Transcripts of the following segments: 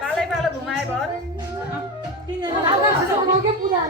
पालै पालो घुमाए भर पूजा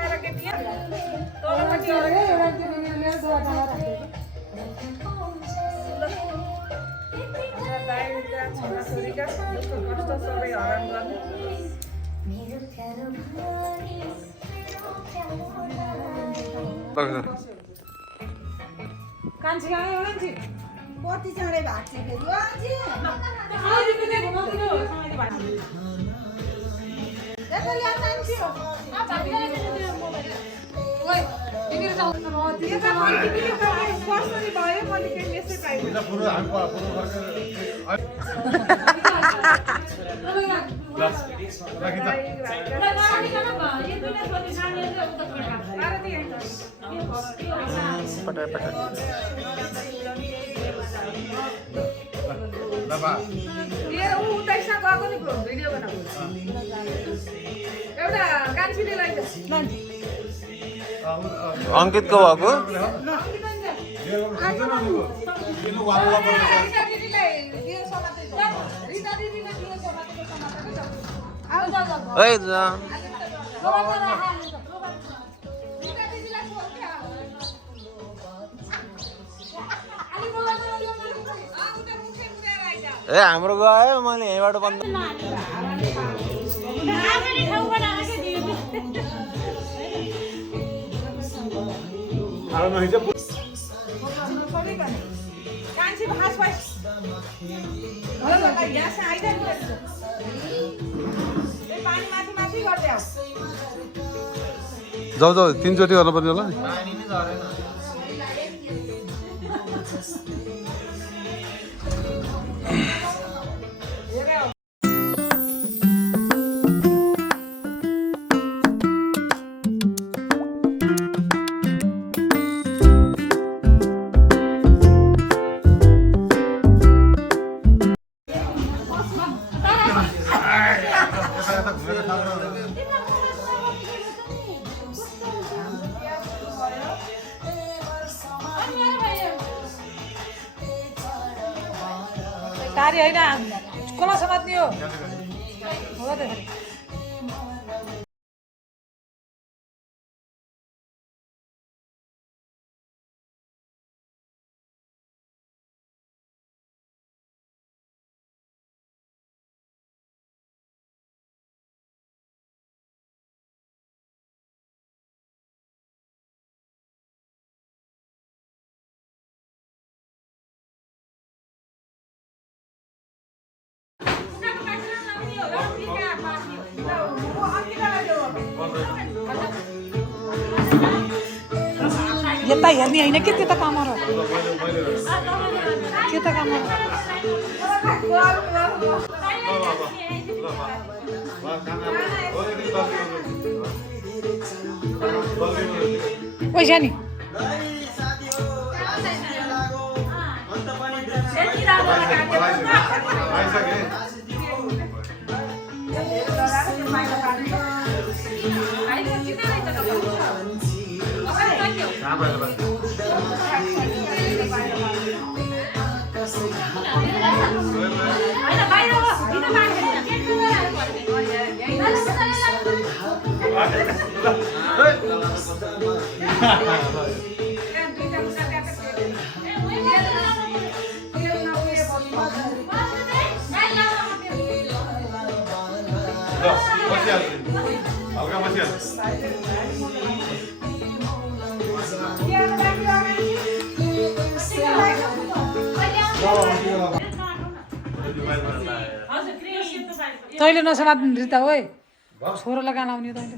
गरेर के दिए तलपट्टि छोराछोरीका दुःख कष्ट सबै हरण गर्ने कान्छी आयो कान्छी कति चाँडै भाग्छ फेरि भयो मैले केही यसै भिडियो बनाऊ एउटा कान्छीले लैजाऊ अंकित को भएको ओइ जा ए हाम्रो गयो मैले यहीँबाट बन्द जाऊ जाऊ 3 चोटि गर्नु पर्ने होला नि कार्य होइन कसलाई समात्ने हो त यता हेर्ने होइन के त्यता कामर त्यता कामर पैसा नि तैँले नसमात्नु रिता ओइ छोरोलाई गाना आउने तैँले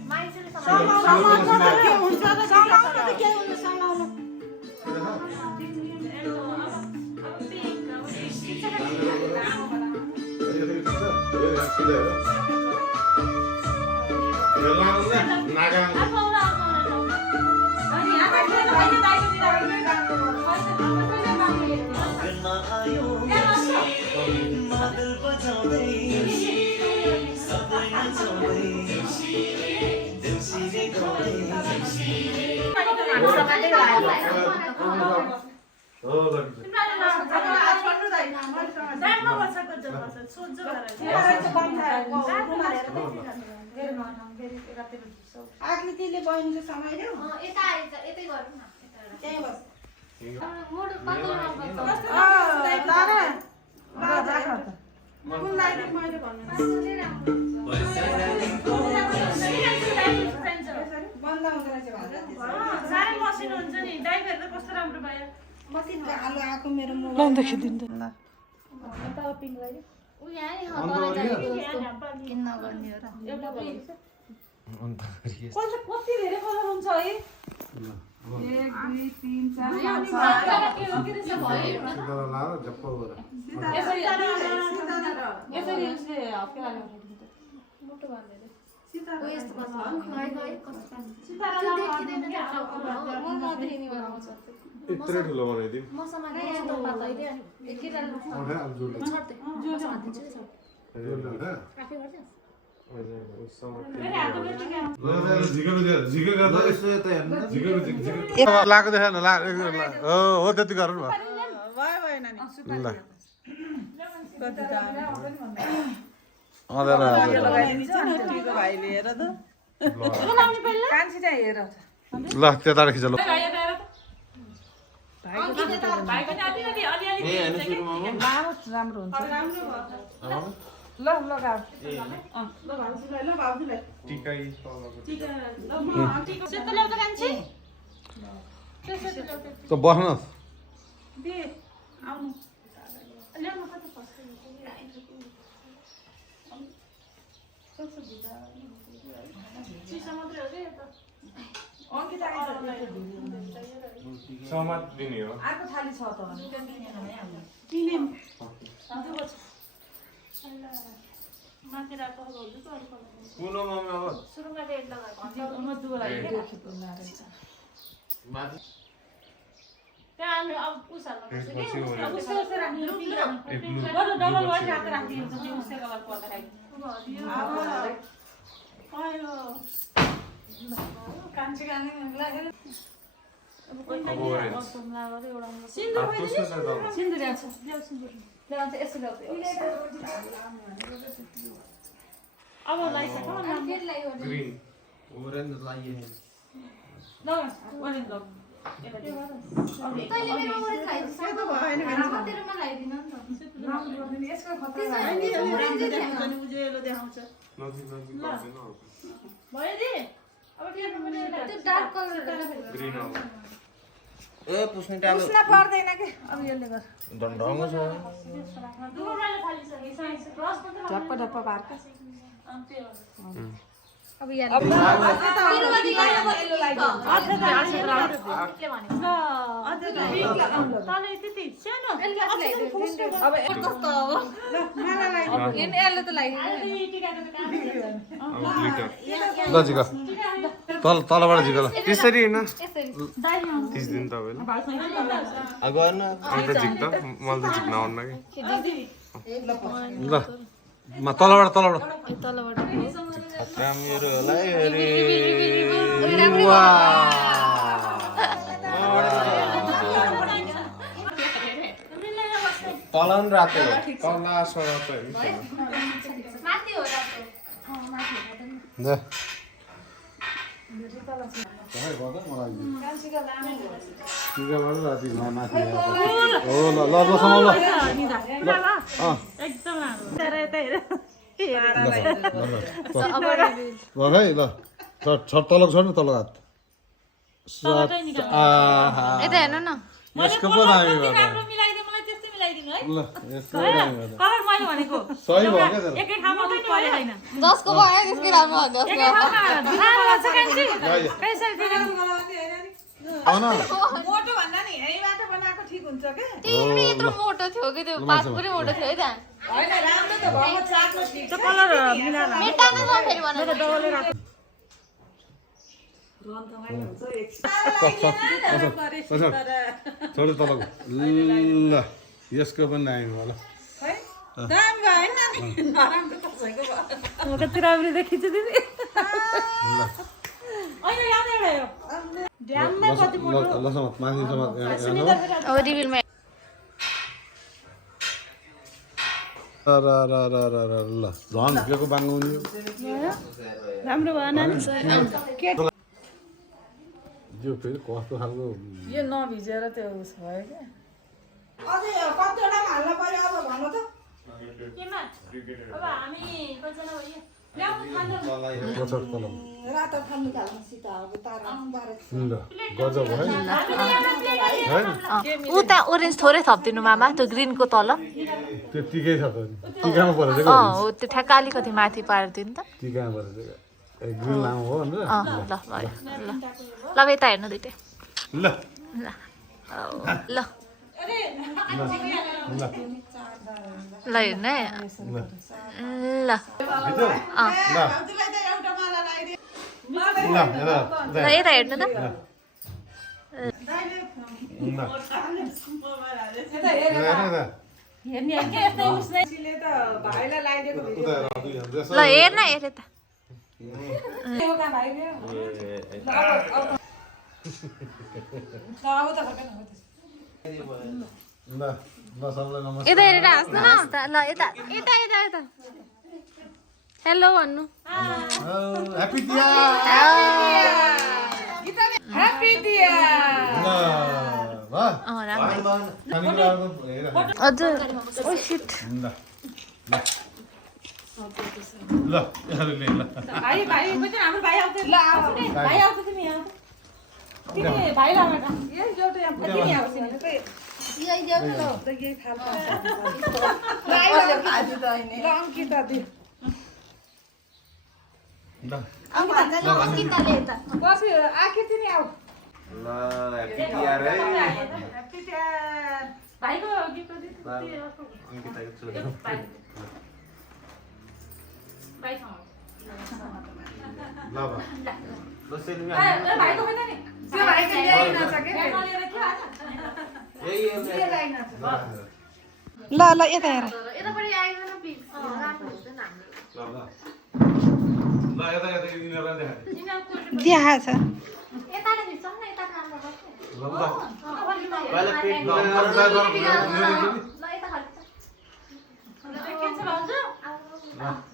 आकृतिले बहिनीले समाइदेऊ यता आइज यतै गरौँ न त्यही बस मोडो पातलो कुन लाइट मैले भन्नु बन्द हुँदैन साह्रै मसिनो हुन्छ नि दाइफेर त कस्तो राम्रो भयो मसिनो आलु आएको मेरो लाउँदा खिदिन्छ उ यहाँ नि हतार जाएको किन्न गर्ने हो र कति धेरै कलर हुन्छ है 1 2 3 4 यसरी यसले हप्के मोटो भन्दै उ यस्तो गर्छ खै कस्तो सितारा देखिदैन म नदेखिने बनाउँछ यत्रो ठुलो बनाइदिउँ मसँग यस्तो पातलो है देखिरहनु छड्दै आफै गर्छ लाएको देखाएन हो त्यति गरौँ न भयो भएन नि ल कति त अँधेर लगाइदिन्छ नि टिको भाइ लिएर त कान्छी चाहिँ हेर ल त्यताबाट खिच ल भाइको नि अलिअलि राम्रो हुन्छ ल लगाऊ ल भाउजूलाई सेतो ल्याउँछ कान्छी त बस्न दे आउनु ल्याउनु कति पर्छ चिसा मात्रै हो क्या त अङ्किता सहमत दिने हो अर्को थाली छ त माथि राख्नु भाउजू त अरू कुन मम्मी अब सुरुमा रेड लगाएको त्यहाँ हामी अब उसाल्नु पर्छ त्यसपछि कि हो अब उस्तो उस्तो राख्नु एक लु बरु डबल वाइट राखेर राखिदिन्छ त्यो उस्तो कलर पर्दाखेरि कान्छी गाने लाग्यो अब ओरेन्ज सिन्दुर कस्तो छ त सिन्दुर ल्याउँछ ल्याउ सिन्दुर ल्याउँछ यसो ल्याउँछ अब लाइसक्यो फेरि ल्यायो ग्रीन ओरेन्ज लाइए ल ओरेन्ज ल तैँले मेरो ओरेन्ज खाइदिस् सेतो भएन तेरोमा लगाइदिनु नि त यसको खतरा उज्यालो देखाउँछ नजिक नजिक गर्दैन भयो दि अब टेबल पनि त्यो डार्क कलर ग्रीन अब ए पुस्ने टालो पुस्न पर्दैन के अब यसले गर डङ्गो छ दुवैले फालिसके साइन्स क्रस मात्र झप्प झप्प पार्क त्यो अब यहाँ तल त्यति सानो अब कस्तो अब यसले त लगाइदिनु टिकाको त काम अब ग्लिटर ल झिक तलबाट झिक ल त्यसरी होइन यसरी 30 दिन तपाईँले गर्न अन्त झिक त मलाई त झिक्न आउन्न कि ल तलबाट तलबाट खतरा मेरो होला अरे तल पनि रातो तल्ला सडक त माथि हो एकदम राम्रो है ल तल छ नि तल हात यता हेर्नु न यसको पो दामी भयो राम्रो मिलाइदिनु मलाई त्यस्तै मिलाइदिनु है ल यसको पो दामी भयो कलर मैले भनेको सही भयो क्या तर एकै ठाउँमा पनि परे होइन जसको भयो त्यसकै राम्रो हो जसको एकै ठाउँमा राम्रो लाग्छ कान्छी कसरी अन मोटो भन्दा नि यहीँबाट बनाएको ठिक हुन्छ के तिमी यत्रो मोटो थियो कि त्यो पात पुरै मोटो थियो है त्यहाँ होइन राम्रो त भएको चाक्लो ठिक छ कलर मिलाएर मेटामा छ फेरि बनाएर छोडो तलको ल यसको पनि दामी भयो ल दामी भएन नि नराम्रो कसैको भयो कति राम्रो देखिन्छ दिदी ल अहिले यहाँ एउटा ल समात माथि समात अब रिभिलमा ल झन् हिजोको बाङ्गाउने राम्रो भएन नि यो फेरि कस्तो खालको यो नभिजेर त्यो उस भयो क्या अझै कतिवटा हाल्न पर्यो अब भन्नु त केमा अब हामी कतिजना भयो ल्याउनु खानु पछाडि तल रातो खानु थाल्नु सित अब तारा ल गजब है उता ओरेन्ज थोरै थपिदिनु मामा त्यो ग्रिनको तल त्यतिकै छ त टिकामा परेछ हो त्यो ठ्याक्क अलिकति माथि पारिदिनु त टिकामा परेछ ग्रिन लामो हो नि ल भयो ल लगाइ त हेर्नु दुइटै ल ल ल ल हेर्नु है ल ल यता हेर्नु त हेर्ने के यस्तै उसले त भाइलाई लगाइदिएको ल हेर्न हेरे त ल सबैलाई नमस्कार यता हेरेर हाँस्नु न ल यता यता यता यता हेलो भन्नु ह्याप्पी तिहार ह्याप्पी तिहार हजुर ओ शिट ल भाइ भाइ बच्चा हाम्रो भाइ आउँछ ल भाइ आउँछ तिमी आऊ तिमी भाइ लाउन यही जोटे यहाँ पनि आउँछ नि यही जाऊ ल त यही खालको ल आज त हैन ल अंकिता दे ल अंकिताले यता बस आके तिमी आऊ ल ह्याप्पी तिहार है ह्याप्पी तिहार भाइको गिफ्ट दे अंकिताको छोरी भाइ खाऊ ल बा बसेलु ए भाइको पनि नि त्यो भाइको ल्याइ नसके यहाँ लिएर के आज ल ल यता हेर यतापट्टि आइदैन प्लिज राम्रो हुँदैन हाम्रो ल यता यता यिनीहरूलाई देखा देखा छ यताले भिड्छौँ न यता राम्रो गर्छ ल पहिला पेट ल यता खाली के छ भाउजू ल